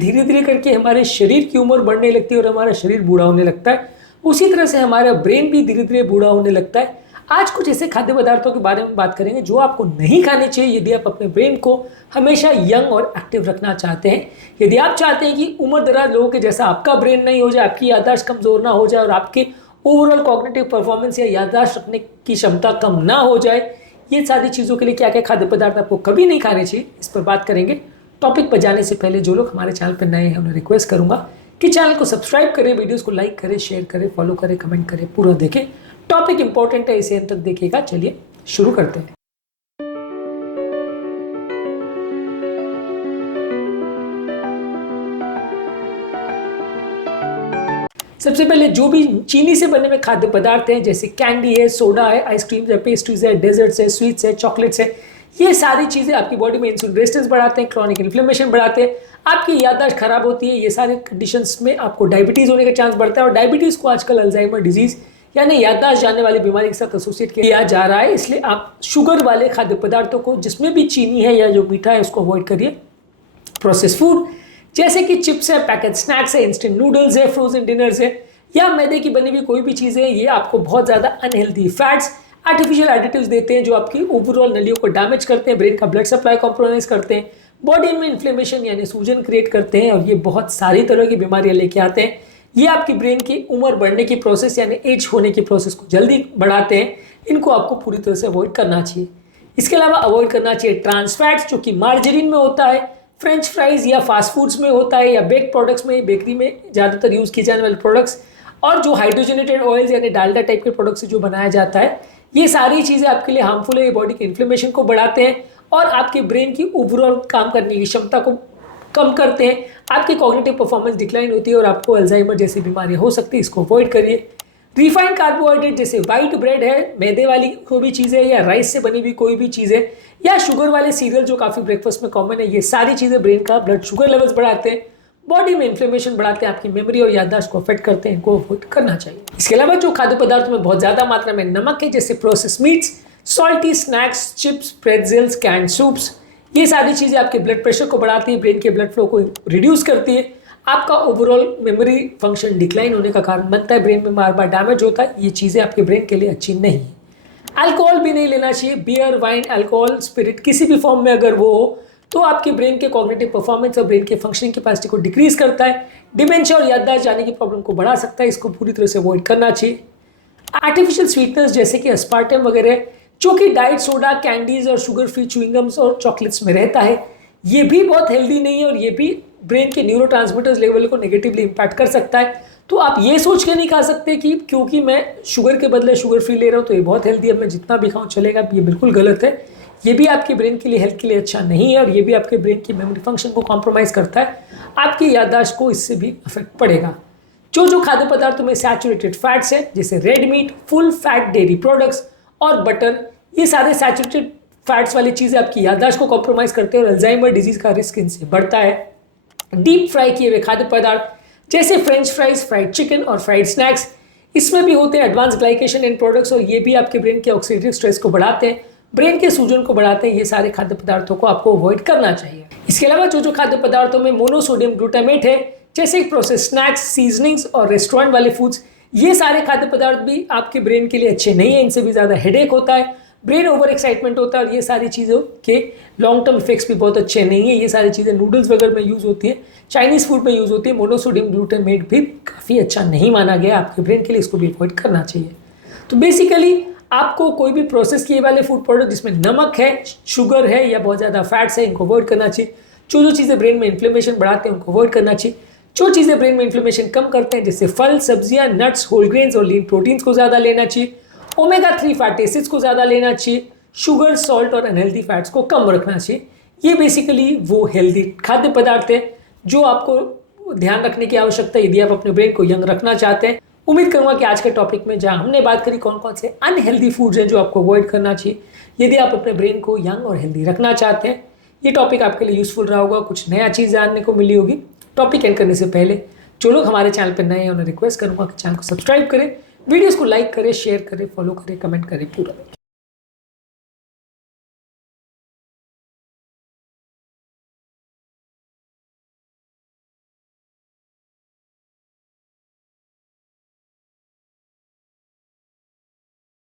धीरे धीरे करके हमारे शरीर की उम्र बढ़ने लगती है और हमारा शरीर बूढ़ा होने लगता है, उसी तरह से हमारा ब्रेन भी धीरे धीरे बूढ़ा होने लगता है। आज कुछ ऐसे खाद्य पदार्थों के बारे में बात करेंगे जो आपको नहीं खाने चाहिए यदि आप अपने ब्रेन को हमेशा यंग और एक्टिव रखना चाहते हैं। यदि आप चाहते हैं कि उम्र दराज लोगों के जैसा आपका ब्रेन नहीं हो जाए, आपकी याददाश्त कमजोर ना हो जाए और आपके ओवरऑल कॉग्निटिव परफॉर्मेंस या याददाश्त रखने की क्षमता कम ना हो जाए, ये सारी चीज़ों के लिए क्या क्या खाद्य पदार्थ आपको कभी नहीं खाने चाहिए, इस पर बात करेंगे। टॉपिक पर जाने से पहले जो लोग हमारे चैनल पर नए हैं उन्हें रिक्वेस्ट करूंगा कि चैनल को सब्सक्राइब करें, वीडियोस को लाइक करें, शेयर करें, फॉलो करें, कमेंट करें, पूरा देखें। टॉपिक इंपॉर्टेंट है, इसे अंत तक देखिएगा। चलिए शुरू करते हैं। सबसे पहले जो भी चीनी से बने हुए खाद्य पदार्थ हैं, जैसे कैंडी है, सोडा है, आइसक्रीम है, पेस्ट्रीज है, डेजर्ट्स है, स्वीट्स है, चॉकलेट्स है, ये सारी चीज़ें आपकी बॉडी में इंसुलिन रेजिस्टेंस बढ़ाते हैं, क्रॉनिक इन्फ्लेमेशन बढ़ाते हैं, आपकी याददाश्त खराब होती है। ये सारे कंडीशंस में आपको डायबिटीज़ होने का चांस बढ़ता है और डायबिटीज़ को आजकल अल्जाइमर डिजीज़ यानी याददाश्त जाने वाली बीमारी के साथ एसोसिएट किया जा रहा है। इसलिए आप शुगर वाले खाद्य पदार्थों को, जिसमें भी चीनी है या जो मीठा है, उसको अवॉइड करिए। प्रोसेस फूड जैसे कि चिप्स है, पैकेट स्नैक्स है, इंस्टेंट नूडल्स है, फ्रोजन डिनर्स है या मैदे की बनी हुई कोई भी चीज़ है, ये आपको बहुत ज़्यादा अनहेल्दी फैट्स, आर्टिफिशियल एडिटिव्स देते हैं जो आपकी ओवरऑल नलियों को डैमेज करते हैं, ब्रेन का ब्लड सप्लाई कॉम्प्रोमाइज करते हैं, बॉडी में इन्फ्लेमेशन यानी सूजन क्रिएट करते हैं और ये बहुत सारी तरह की बीमारियां लेके आते हैं। ये आपकी ब्रेन की उम्र बढ़ने की प्रोसेस यानी एज होने की प्रोसेस को जल्दी बढ़ाते हैं। इनको आपको पूरी तरह से अवॉइड करना चाहिए। इसके अलावा अवॉइड करना चाहिए ट्रांस फैट्स, जो कि मार्जरीन में होता है, फ्रेंच फ्राइज या फास्ट फूड्स में होता है या बेक प्रोडक्ट्स में, बेकरी में ज़्यादातर यूज़ किए जाने वाले प्रोडक्ट्स, और जो हाइड्रोजनेटेड ऑयल्स यानी डालडा टाइप के प्रोडक्ट से जो बनाया जाता है, ये सारी चीज़ें आपके लिए हार्मफुल है। ये बॉडी के इन्फ्लेमेशन को बढ़ाते हैं और आपके ब्रेन की ओवरऑल काम करने की क्षमता को कम करते हैं। आपकी कॉग्निटिव परफॉर्मेंस डिक्लाइन होती है और आपको अल्जाइमर जैसी बीमारियां हो सकती है, इसको अवॉइड करिए। रिफाइंड कार्बोहाइड्रेट जैसे वाइट ब्रेड है, मैदे वाली कोई भी चीज़ है या राइस से बनी हुई कोई भी चीज़ है या शुगर वाले सीरियल जो काफ़ी ब्रेकफास्ट में कॉमन है, ये सारी चीज़ें ब्रेन का ब्लड शुगर लेवल्स बढ़ाते हैं, बॉडी में इन्फ्लेमेशन बढ़ाते हैं, आपकी मेमोरी और याददाश्त को अफेक्ट करते हैं, इनको अवॉइड करना चाहिए। इसके अलावा जो खाद्य पदार्थों में बहुत ज़्यादा मात्रा में नमक है, जैसे process meats, salty snacks, chips, pretzels, canned soups, ये सारी चीज़ें आपके ब्लड प्रेशर को बढ़ाती है, ब्रेन के ब्लड फ्लो को रिड्यूस करती है, आपका ओवरऑल मेमोरी फंक्शन डिक्लाइन होने का कारण बनता है, ब्रेन में बार बार डैमेज होता है। ये चीज़ें आपके ब्रेन के लिए अच्छी नहीं है। अल्कोहल भी नहीं लेना चाहिए। बियर, वाइन, अल्कोहल, स्पिरिट किसी भी फॉर्म में अगर वो हो तो आपके ब्रेन के कॉग्निटिव परफॉर्मेंस और ब्रेन के फंक्शनिंग कैपेसिटी को डिक्रीज करता है, डिमेंशिया और याददाश्त जाने की प्रॉब्लम को बढ़ा सकता है, इसको पूरी तरह से अवॉइड करना चाहिए। आर्टिफिशियल स्वीटनर्स जैसे कि अस्पार्टम वगैरह, जो कि डाइट सोडा, कैंडीज और शुगर फ्री च्युइंगम्स और चॉकलेट्स में रहता है, ये भी बहुत हेल्दी नहीं है और ये भी ब्रेन के न्यूरोट्रांसमीटर्स लेवल को नेगेटिवली इंपैक्ट कर सकता है। तो आप ये सोच के नहीं खा सकते कि क्योंकि मैं शुगर के बदले शुगर फ्री ले रहा हूँ तो ये बहुत हेल्दी है, मैं जितना भी खाऊं चलेगा, ये बिल्कुल गलत है। ये भी आपके ब्रेन के लिए, हेल्थ के लिए अच्छा नहीं है और ये भी आपके ब्रेन की मेमोरी फंक्शन को कॉम्प्रोमाइज़ करता है, आपकी याददाश्त को इससे भी अफेक्ट पड़ेगा। जो खाद्य पदार्थों में सैचुरेटेड फैट्स है, जैसे red meat, full fat dairy products और बटर, ये सारे सैचुरेटेड फैट्स वाली चीज़ें आपकी याददाश्त को कॉम्प्रोमाइज़ करते हैं और अल्जाइमर डिजीज़ का रिस्क इनसे बढ़ता है। डीप फ्राई किए हुए खाद्य पदार्थ जैसे फ्रेंच फ्राइज, फ्राइड चिकन और फ्राइड स्नैक्स, इसमें भी होते हैं एडवांस ग्लाइकेशन एंड प्रोडक्ट्स और ये भी आपके ब्रेन के ऑक्सीडेटिव स्ट्रेस को बढ़ाते हैं, ब्रेन के सूजन को बढ़ाते हैं। ये सारे खाद्य पदार्थों को आपको अवॉइड करना चाहिए। इसके अलावा जो खाद्य पदार्थों में मोनोसोडियम ग्लूटामेट है, जैसे प्रोसेस स्नैक्स, सीजनिंग्स और रेस्टोरेंट वाले फूड्स, ये सारे खाद्य पदार्थ भी आपके ब्रेन के लिए अच्छे नहीं है। इनसे भी ज़्यादा हेडेक होता है, ब्रेन ओवर एक्साइटमेंट होता है और ये सारी चीज़ों के लॉन्ग टर्म इफेक्ट्स भी बहुत अच्छे नहीं है। ये सारी चीज़ें नूडल्स वगैरह में यूज़ होती है, चाइनीज़ फूड में यूज़ होती है। मोनोसोडियम ग्लूटामेट भी काफ़ी अच्छा नहीं माना गया आपके ब्रेन के लिए, इसको भी अवॉइड करना चाहिए। तो बेसिकली आपको कोई भी प्रोसेस किए वाले फूड प्रोडक्ट जिसमें नमक है, शुगर है या बहुत ज़्यादा फैट्स है, इनको अवॉइड करना चाहिए। जो चीज़ें ब्रेन में इन्फ्लेमेशन बढ़ाते हैं उनको अवॉइड करना चाहिए। जो चीज़ें ब्रेन में इन्फ्लेमेशन कम करते हैं, जैसे फल, सब्जियां, नट्स, होल ग्रेन्स और लीन प्रोटीन्स को ज़्यादा लेना चाहिए। ओमेगा 3 फैटी एसिड्स को ज़्यादा लेना चाहिए। शुगर, सॉल्ट और अनहेल्दी फैट्स को कम रखना चाहिए। ये बेसिकली वो हेल्दी खाद्य पदार्थ है जो आपको ध्यान रखने की आवश्यकता है यदि आप अपने ब्रेन को यंग रखना चाहते हैं। उम्मीद करूंगा कि आज के टॉपिक में जहां हमने बात करी कौन कौन से अनहेल्दी फूड्स हैं जो आपको अवॉइड करना चाहिए यदि आप अपने ब्रेन को यंग और हेल्दी रखना चाहते हैं, ये टॉपिक आपके लिए यूजफुल रहा होगा, कुछ नया चीज़ जानने को मिली होगी। टॉपिक एंड करने से पहले जो लोग हमारे चैनल पर नए हैं उन्हें रिक्वेस्ट करूंगा कि चैनल को सब्सक्राइब करें, वीडियोस को लाइक करें, शेयर करें, फॉलो करें, कमेंट करें, पूरा